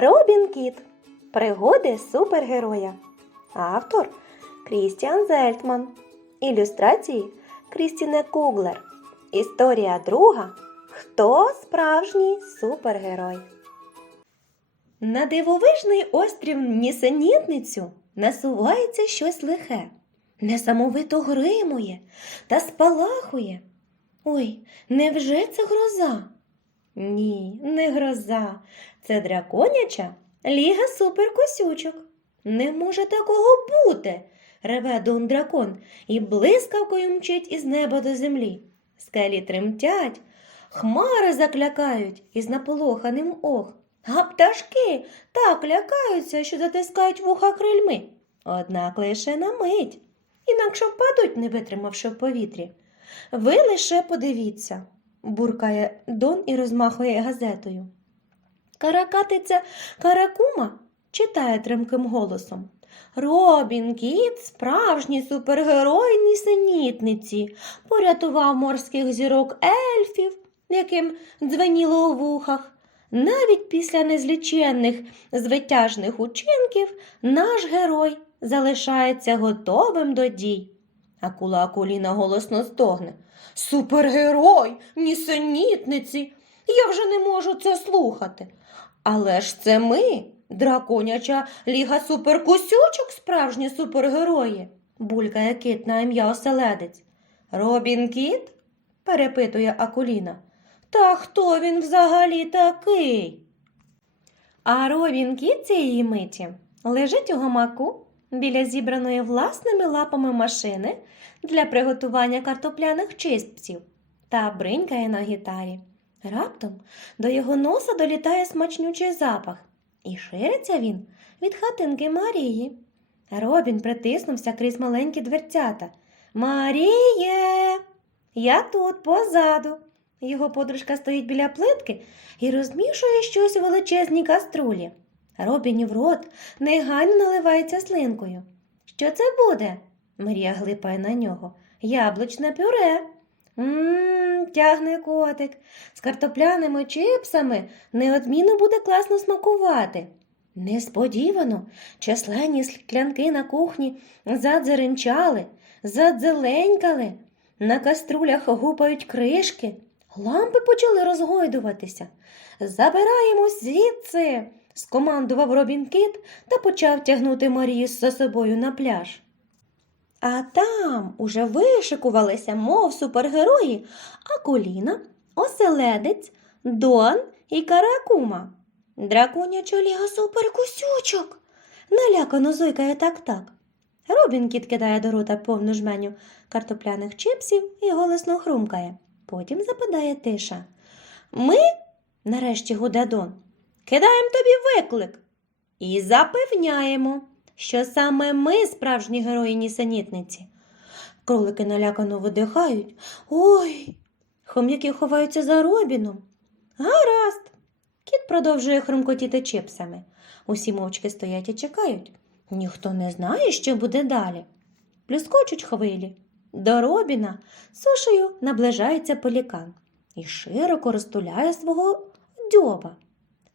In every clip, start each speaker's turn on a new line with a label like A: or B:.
A: Робін Кіт. Пригоди супергероя. Автор Крістіан Зельтман. Ілюстрації Крістіне Куглер. Історія друга. Хто справжній супергерой? На дивовижний острів Нісенітницю насувається щось лихе, несамовито гримує та спалахує. Ой, невже це гроза? Ні, не гроза. Це драконяча ліга суперкосючок. Не може такого бути, реве Дон дракон і блискавкою мчить із неба до землі. Скелі тремтять, хмари заклякають із наполоханим ох, а пташки так лякаються, що затискають вуха крильми. Однак лише на мить, інакше впадуть, не витримавши в повітрі. Ви лише подивіться, буркає Дон і розмахує газетою. Каракатиця Каракума читає тремким голосом. Робін Кіт, справжній супергерой нісенітниці, порятував морських зірок ельфів, яким дзвеніло у вухах. Навіть після незліченних звитяжних учинків наш герой залишається готовим до дій. Акула Акуліна голосно стогне. Супергерой, нісенітниці. Я вже не можу це слухати. Але ж це ми, драконяча ліга суперкусючок, справжні супергерої, булькає кит на ім'я оселедець. Робін кіт? перепитує Акуліна. Та хто він взагалі такий? А Робін кіт цієї миті лежить у гамаку біля зібраної власними лапами машини для приготування картопляних чипсів та бринькає на гітарі. Раптом до його носа долітає смачнючий запах, і шириться він від хатинки Марії. Робін притиснувся крізь маленькі дверцята. Маріє, я тут позаду. Його подружка стоїть біля плитки і розмішує щось у величезній каструлі. Робіні в рот негайно наливається слинкою. Що це буде? Марія глипає на нього. Яблучне пюре. Мм, тягне котик. З картопляними чипсами неодмінно буде класно смакувати. Несподівано численні склянки на кухні задзеренчали, задзеленькали. На каструлях гупають кришки, лампи почали розгойдуватися. Забираємось звідси, скомандував Робін Кіт та почав тягнути Марію за собою на пляж. А там уже вишикувалися, мов супергерої, Акуліна, Оселедець, Дон і Каракума. Драконяча ліга суперкусючок. Налякано зойкає так-так. Робін кіт кидає до рота повну жменю картопляних чипсів і голосно хрумкає. Потім западає тиша. Ми, нарешті гуде Дон, кидаємо тобі виклик і запевняємо, що саме ми справжні герої нісенітниці. Кролики налякано видихають. Ой, хом'яки ховаються за робіном. Гаразд. Кіт продовжує хрумкотіти чипсами. Усі мовчки стоять і чекають. Ніхто не знає, що буде далі. Плюскочуть хвилі. До робіна сушею наближається пелікан і широко розтуляє свого дзьоба.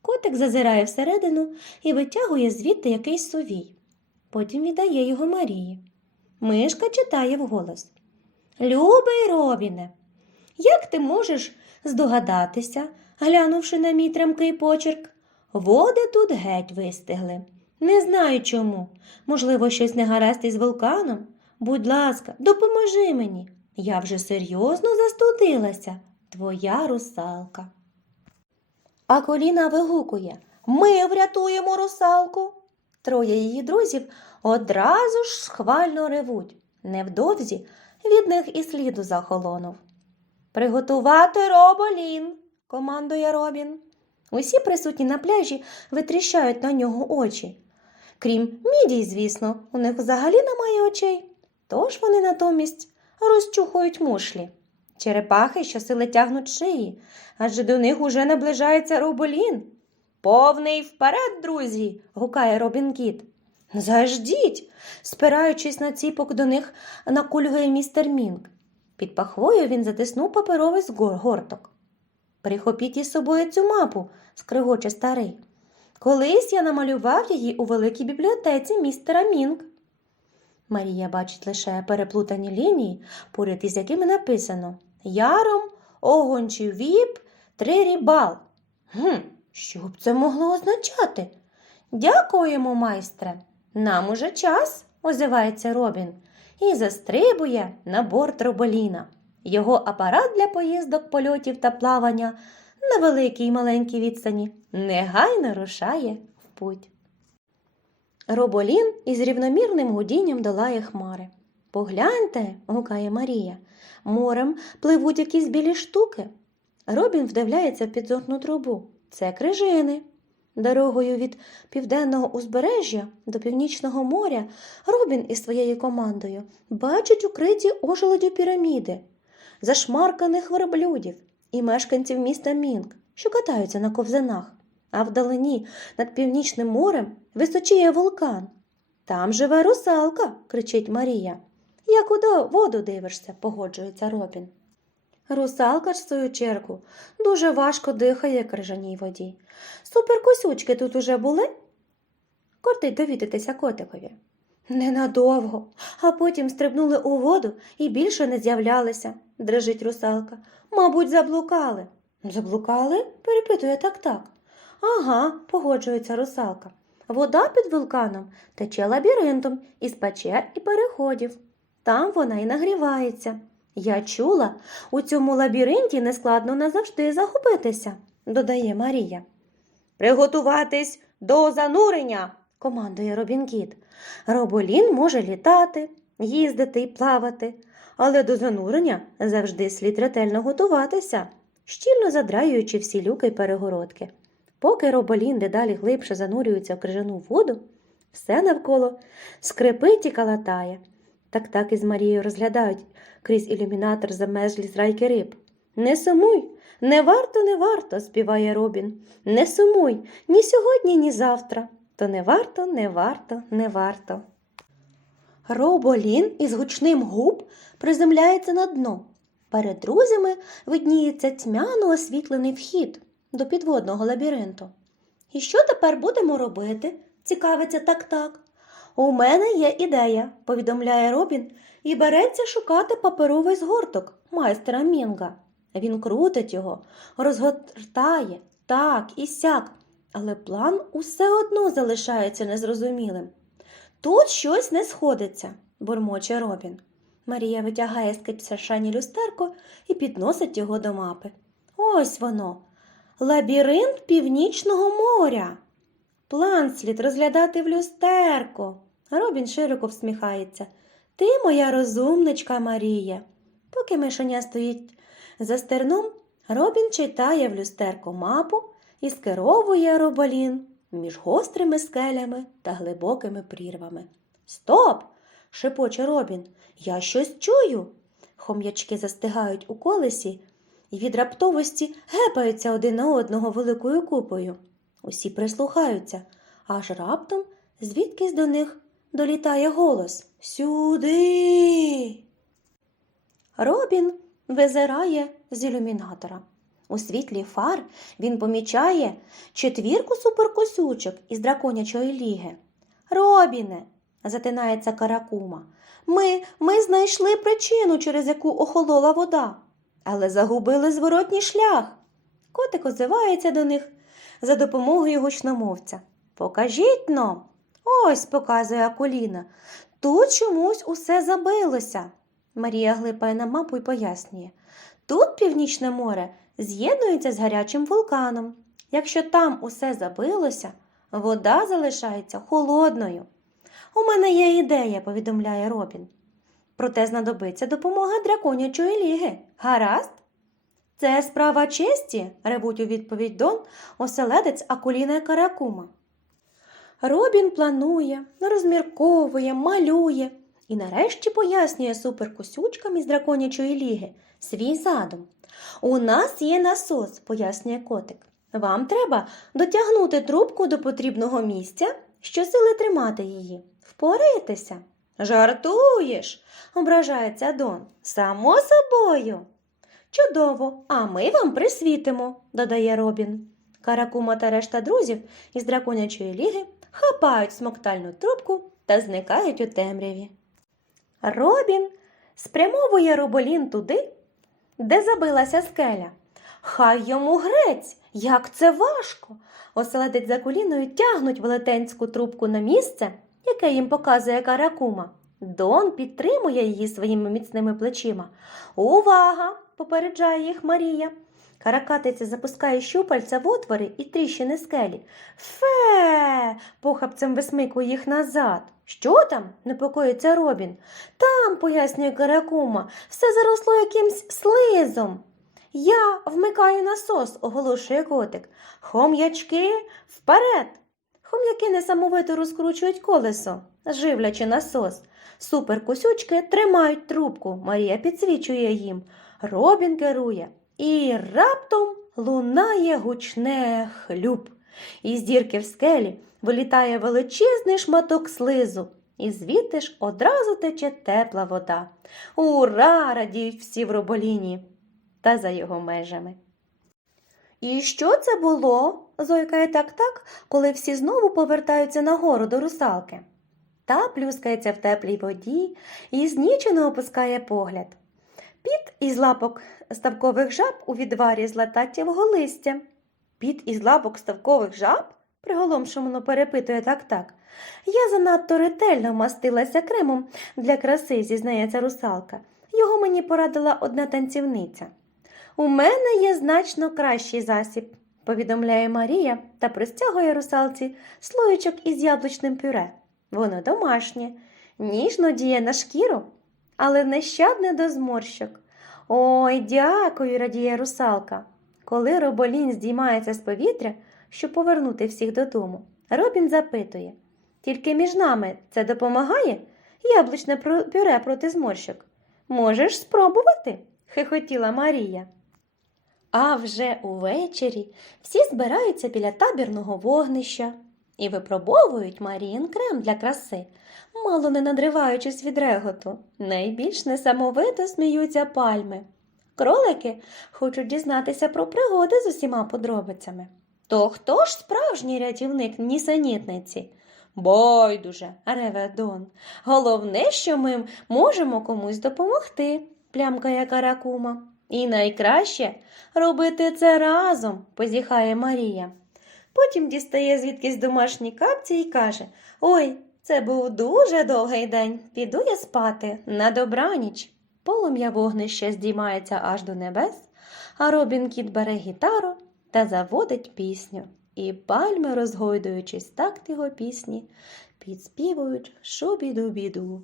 A: Котик зазирає всередину і витягує звідти якийсь сувій. Потім віддає його Марії. Мишка читає вголос. Любий Робіне, як ти можеш здогадатися, глянувши на мій тремкий почерк, води тут геть вистигли. Не знаю чому. Можливо, щось негаразд із вулканом. Будь ласка, допоможи мені. Я вже серйозно застудилася, твоя русалка. А коліна вигукує Ми врятуємо русалку. Троє її друзів одразу ж схвально ревуть. Невдовзі від них і сліду захолонув. Приготувати роболін, командує Робін. Усі присутні на пляжі витріщають на нього очі. Крім мідій, звісно, у них взагалі немає очей. Тож вони натомість розчухують мушлі. Черепахи щосили тягнуть шиї, адже до них уже наближається роболін. Повний вперед, друзі, гукає Робін Кіт. Заждіть, спираючись на ціпок до них накульгує містер Мінк. Під пахвою він затиснув паперовий згор- горток. Прихопіть із собою цю мапу, скригоче старий. Колись я намалював її у великій бібліотеці містера Мінг. Марія бачить лише переплутані лінії, поряд із якими написано Яром огончий віп трирібал. Гм, що б це могло означати? Дякуємо, майстре. Нам уже час, озивається Робін, і застрибує на борт роболіна. Його апарат для поїздок, польотів та плавання на великій й маленькій відстані негайно рушає в путь. Роболін із рівномірним гудінням долає хмари. Погляньте, гукає Марія, морем пливуть якісь білі штуки. Робін вдивляється в підзорну трубу. Це крижини. Дорогою від південного узбережжя до північного моря Робін із своєю командою бачить укриті ожеледю піраміди, зашмарканих верблюдів і мешканців міста Мінг, що катаються на ковзанах. А вдалині над північним морем височіє вулкан. Там живе русалка, кричить Марія. Як у воду дивишся, погоджується Робін. Русалка ж, в свою чергу, дуже важко дихає крижаній воді. Суперкосючки тут уже були? Кортить довідатися котикові. Ненадовго, а потім стрибнули у воду і більше не з'являлися, дрижить русалка. Мабуть, заблукали. Заблукали? перепитує так так. Ага, погоджується русалка. Вода під вулканом тече лабіринтом із печер і переходів. Там вона і нагрівається. Я чула, у цьому лабіринті нескладно назавжди загубитися, додає Марія. Приготуватись до занурення, командує Робінкіт. Роболін може літати, їздити і плавати, але до занурення завжди слід ретельно готуватися, щільно задраюючи всі люки й перегородки. Поки роболін дедалі глибше занурюється в крижану воду, все навколо скрипить і калатає. Так так із Марією розглядають крізь ілюмінатор замежлі зрайки риб. Не сумуй, не варто, не варто, співає Робін. Не сумуй ні сьогодні, ні завтра. То не варто, не варто, не варто. Роболін із гучним губ приземляється на дно. Перед друзями видніється тьмяно освітлений вхід до підводного лабіринту. І що тепер будемо робити? цікавиться так так. У мене є ідея, повідомляє Робін і береться шукати паперовий згорток майстера Мінга. Він крутить його, розгортає так і сяк, але план усе одно залишається незрозумілим. Тут щось не сходиться, бурмоче Робін. Марія витягає з кипсашані люстерко і підносить його до мапи. Ось воно. Лабіринт Північного моря. План слід розглядати в люстерко. Робін широко всміхається. Ти моя розумничка Марія. Поки мишеня стоїть за стерном, Робін читає в люстерко мапу і скеровує роболін між гострими скелями та глибокими прірвами. Стоп! шепоче Робін. Я щось чую. Хом'ячки застигають у колесі і від раптовості гепаються один на одного великою купою. Усі прислухаються, аж раптом звідкись до них долітає голос Сюди. Робін визирає з ілюмінатора. У світлі фар він помічає четвірку суперкосючок із драконячої ліги. Робіне, затинається каракума. Ми, ми знайшли причину, через яку охолола вода, але загубили зворотній шлях. Котик озивається до них за допомогою гучномовця. Покажіть но. Ось, показує Акуліна. Тут чомусь усе забилося. Марія глипає на мапу і пояснює. Тут Північне море з'єднується з гарячим вулканом. Якщо там усе забилося, вода залишається холодною. У мене є ідея, повідомляє Робін. Проте знадобиться допомога драконячої ліги. Гаразд? Це справа честі, ревуть у відповідь Дон, оселедець Акуліна Каракума. Робін планує, розмірковує, малює і нарешті пояснює суперкосючкам із драконячої ліги свій задум. У нас є насос, пояснює котик. Вам треба дотягнути трубку до потрібного місця, щосили тримати її. Впораєтеся? Жартуєш, ображається Дон. Само собою. Чудово, а ми вам присвітимо, додає Робін. Каракума та решта друзів із драконячої ліги хапають смоктальну трубку та зникають у темряві. Робін спрямовує роболін туди, де забилася скеля. Хай йому грець, як це важко. Оселедець за коліною тягнуть велетенську трубку на місце, яке їм показує каракума. Дон підтримує її своїми міцними плечима. Увага! попереджає їх Марія. Каракатиця запускає щупальця в отвори і тріщини скелі. Фе. похапцем висмикує їх назад. Що там? непокоїться Робін. Там, пояснює Каракума, все заросло якимсь слизом. Я вмикаю насос, оголошує котик. Хом'ячки вперед. Хом'яки несамовито розкручують колесо, живлячи насос. Суперкусючки тримають трубку. Марія підсвічує їм. Робін керує. І раптом лунає гучне хлюб. Із дірки в скелі вилітає величезний шматок слизу, і звідти ж одразу тече тепла вода. Ура! радіють всі в роболіні та за його межами. І що це було? зойкає так-так, коли всі знову повертаються нагору до русалки. Та плюскається в теплій воді і знічено опускає погляд. Піт із лапок ставкових жаб у відварі з лататтєвого листя. Піт із лапок ставкових жаб? приголомшено перепитує так-так. Я занадто ретельно мастилася кремом для краси, зізнається русалка. Його мені порадила одна танцівниця. У мене є значно кращий засіб, повідомляє Марія та простягує русалці слоєчок із яблучним пюре. Воно домашнє, ніжно діє на шкіру, але нещадне до зморщок. Ой, дякую, радіє русалка. Коли роболін здіймається з повітря, щоб повернути всіх додому, Робін запитує тільки між нами це допомагає? Яблучне пюре проти зморщок. Можеш спробувати? хихотіла Марія. А вже увечері всі збираються біля табірного вогнища і випробовують Маріїн крем для краси, мало не надриваючись від реготу. Найбільш несамовито сміються пальми. Кролики хочуть дізнатися про пригоди з усіма подробицями. То хто ж справжній рятівник нісенітниці? Байдуже, реве Дон. Головне, що ми можемо комусь допомогти, плямкає каракума. І найкраще робити це разом, позіхає Марія. Потім дістає звідкись домашні капці і каже: Ой, це був дуже довгий день. Піду я спати на добраніч. Полум'я вогнища здіймається аж до небес, а Робін Кіт бере гітару та заводить пісню. І пальми, розгойдуючись такт його пісні, підспівують шубіду-біду.